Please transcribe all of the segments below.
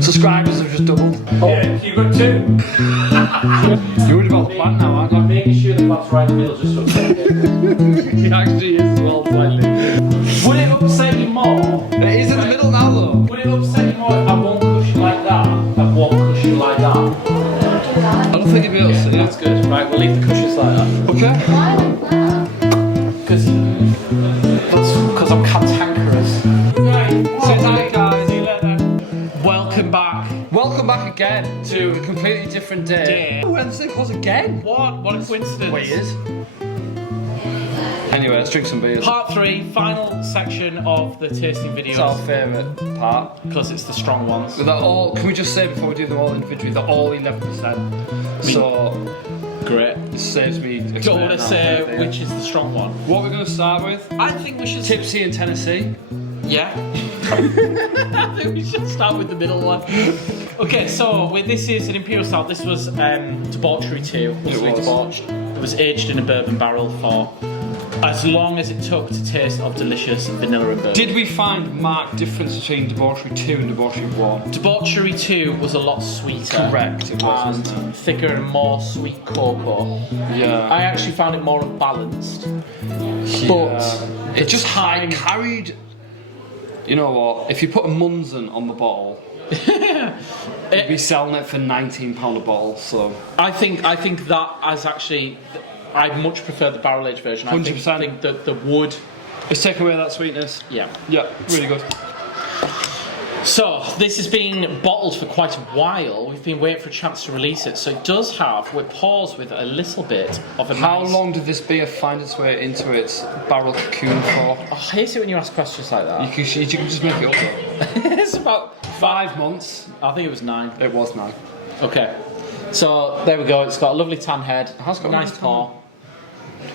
Subscribers have just doubled. Yeah, you got 2. You're worried about the plant now, aren't you? I'm making sure the plant's right in the middle just so It actually is as well, slightly. Would it upset you more? It is in the middle now, though. Would it upset you more if I won't cushion like that and won't cushion like that? I don't think you'd be able to see it. That's good. Right, we'll leave the cushions like that. Okay. Because I'm cantankerous. Right. Say hi, guys. See you later. Welcome back. Welcome back again to a completely different day. Wednesday calls again. What? What a coincidence. Weird. Anyway, let's drink some beers. Part 3, final section of the tasting videos. It's our favourite part. Because it's the strong ones. They're all, can we just say before we do them all individually, they're all 11%. So, great. it saves me. Don't want to say which is the strong one. What we're going to start with? I think we should. Tipsy in Tennessee. Yeah. I think we should start with the middle one. Okay, so this is an Imperial Stout. This was Debauchery 2. Debauched. It was aged in a bourbon barrel for as long as it took to taste of delicious vanilla and bourbon. Did we find marked difference between Debauchery 2 and Debauchery 1? Debauchery 2 was a lot sweeter. Correct, it was, and wasn't it? thicker and more sweet cocoa. Yeah. I actually found it more unbalanced. But it just carried. You know what? If you put a Munzen on the bottle, you'd be selling it for £19 a bottle. So I think that as actually, I much prefer the barrel aged version. 100%. I think that the wood. It's taken away that sweetness. Yeah. Yeah, really good. So this has been bottled for quite a while. We've been waiting for a chance to release it. So it does have. We're paused with a little bit of a. How long did this beer find its way into its barrel cocoon for? I hate it when you ask questions like that. You can just make it up though. It's about 5 months. I think it was 9. It was 9. Okay. So there we go. It's got a lovely tan head. It has got a nice nice pour.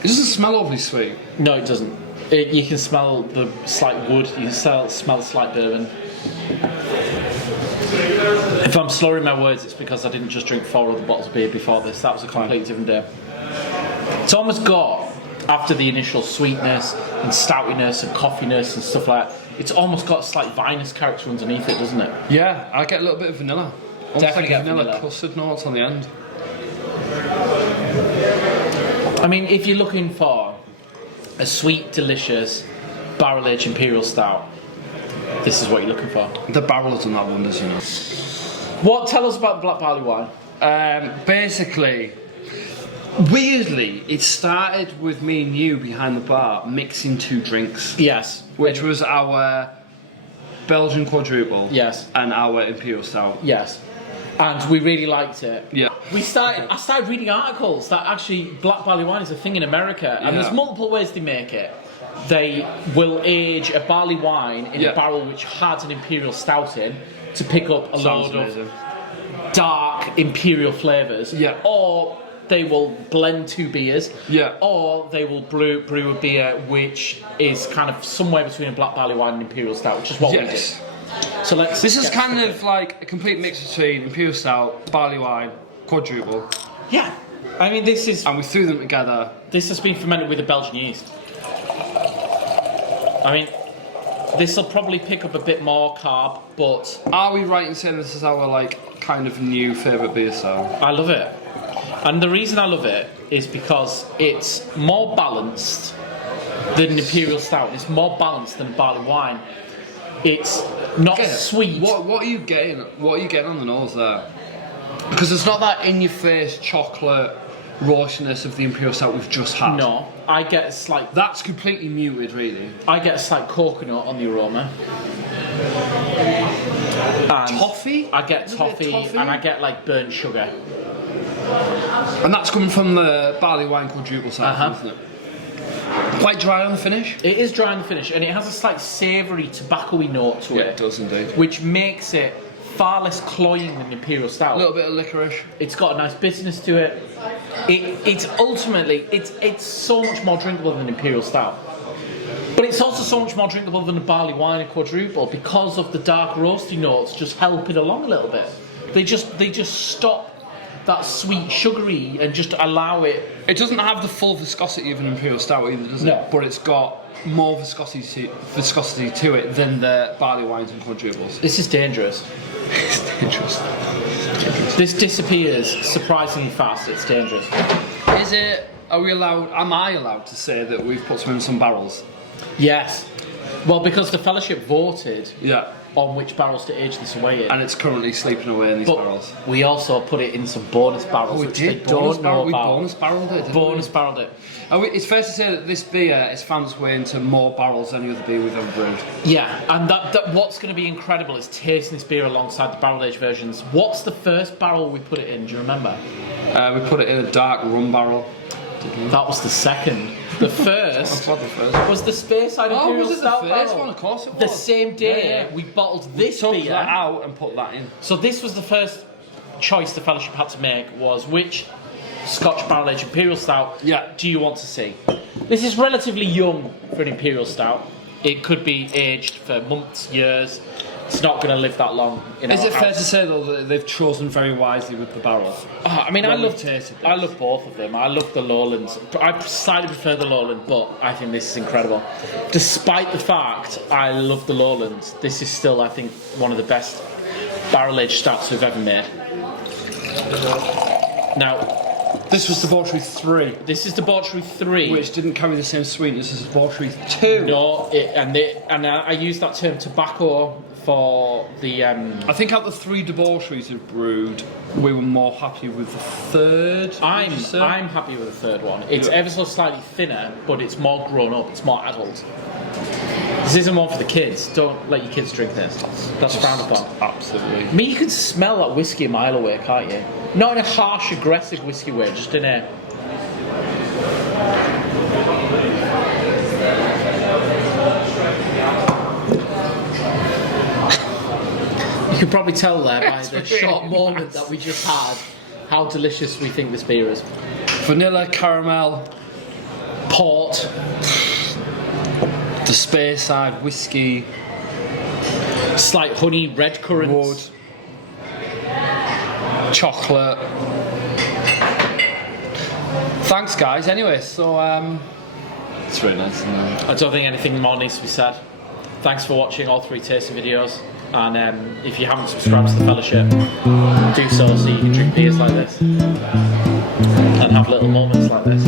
It doesn't smell overly sweet. No, it doesn't. You can smell the slight wood. You can smell the slight bourbon. If I'm slurring my words, it's because I didn't just drink 4 other bottles of beer before this. That was a completely different day. It's almost got, after the initial sweetness and stoutiness and coffeeness and stuff like that, it's almost got a slight vinous character underneath it, doesn't it? Yeah, I get a little bit of vanilla. Almost Definitely like get vanilla. custard notes on the end. I mean, if you're looking for a sweet, delicious, barrel-aged Imperial Stout, this is what you're looking for. The barrel has done that wonders, you know. Tell us about the Black Barley wine. Basically, weirdly, it started with me and you behind the bar mixing 2 drinks. Yes. Which was our Belgian quadruple. Yes. And our Imperial Stout. Yes. And we really liked it. Yeah. I started reading articles that actually Black Barley wine is a thing in America, and there's multiple ways they make it. They will age a barley wine in a barrel which had an Imperial Stout in to pick up a load of dark Imperial flavours. Yeah. Or they will blend 2 beers. Yeah. Or they will brew a beer which is kind of somewhere between a Black Barley wine and Imperial Stout, which is what we did. So this is kind of like a complete mix between Imperial Stout, barley wine, quadruple. Yeah. I mean, this is... And we threw them together. This has been fermented with a Belgian yeast. I mean, this will probably pick up a bit more carb, but... Are we right in saying this is our, like, kind of new favourite beer style? I love it. And the reason I love it is because it's more balanced than an Imperial Stout. It's more balanced than barley wine. It's not sweet. What are you getting? What are you getting on the nose there? Because it's not that in-your-face chocolate raushness of the Imperial Stout we've just had. No, I get a slight... That's completely muted, really. I get a slight coconut on the aroma. And toffee? I get toffee, and I get like burnt sugar. And that's coming from the barley wine quadruple side, isn't it? Quite dry on the finish? It is dry on the finish, and it has a slight savoury, tobacco-y note to it. Yeah, it does indeed. Which makes it far less cloying than the Imperial Stout. A little bit of licorice. It's got a nice bitterness to it. It's ultimately, it's so much more drinkable than Imperial Stout. But it's also so much more drinkable than a barley wine and quadruple because of the dark roasty notes just help it along a little bit. They just stop that sweet sugary and just allow it. It doesn't have the full viscosity of an Imperial Stout either, does it? No. But it's got more viscosity to it than the barley wines and quadruples. This is dangerous. It's dangerous. This disappears surprisingly fast. It's dangerous. Is it? Are we allowed? Am I allowed to say that we've put some in some barrels? Yes. Well, because the fellowship voted Yeah. on which barrels to age this away in. And it's currently sleeping away in these barrels. We also put it in some bonus barrels, which they don't know We about. bonus barreled it. Bonus barreled it. It's fair to say that this beer has found its way into more barrels than any other beer we've ever brewed. Yeah, and that what's going to be incredible is tasting this beer alongside the barrel aged versions. What's the first barrel we put it in? Do you remember? We put it in a dark rum barrel. That was the second. The first That's the first. was the Speyside Imperial was it the Stout first barrel. one? Of course it was. The same day Yeah. we bottled this Took beer. that out and put that in. So this was the first choice the fellowship had to make, was which Scotch barrel aged Imperial Stout do you want to see? This is relatively young for an Imperial Stout. It could be aged for months, years. It's not going to live that long in Is our it house. fair to say though that they've chosen very wisely with the barrel? I mean, Well, I we've love tasted this. I love both of them. I love the Lowlands. I slightly prefer the Lowland, but I think this is incredible. Despite the fact I love the Lowlands, this is still, I think, one of the best barrel-aged stouts we've ever made. Now, This was Debauchery 3, this is Debauchery 3. which didn't carry the same sweetness as Debauchery 2. No, I use that term tobacco for the. I think out of the 3 Debaucheries we've brewed, we were more happy with the third. I'm would you say? happy with the third one. It's ever so slightly thinner, but it's more grown up. It's more adult. This isn't one for the kids. Don't let your kids drink this. That's frowned upon. Absolutely. I mean, you can smell that whiskey a mile away, can't you? Not in a harsh, aggressive whiskey way, just in a. You can probably tell there by the short moment that we just had how delicious we think this beer is. Vanilla, caramel, Port, the Speyside whiskey, slight honey, red currants. wood, chocolate. Thanks, guys. Anyway, so it's really nice. Isn't it? I don't think anything more needs to be said. Thanks for watching all 3 tasting videos, and if you haven't subscribed to the fellowship, do so you can drink beers like this and have little moments like this.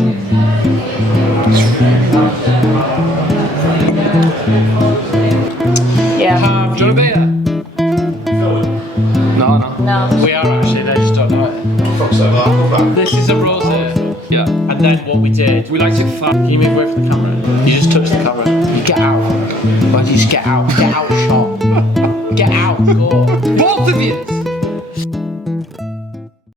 Yeah. Do you want a beer? No. No. We are actually, they just don't know it. This is a rosé, Yeah. and then what we did, We liked it fat. can you move away from the camera? You just touch the camera. You get out. Why don't you just get out? Get out, shot. Get out, go. Both of you!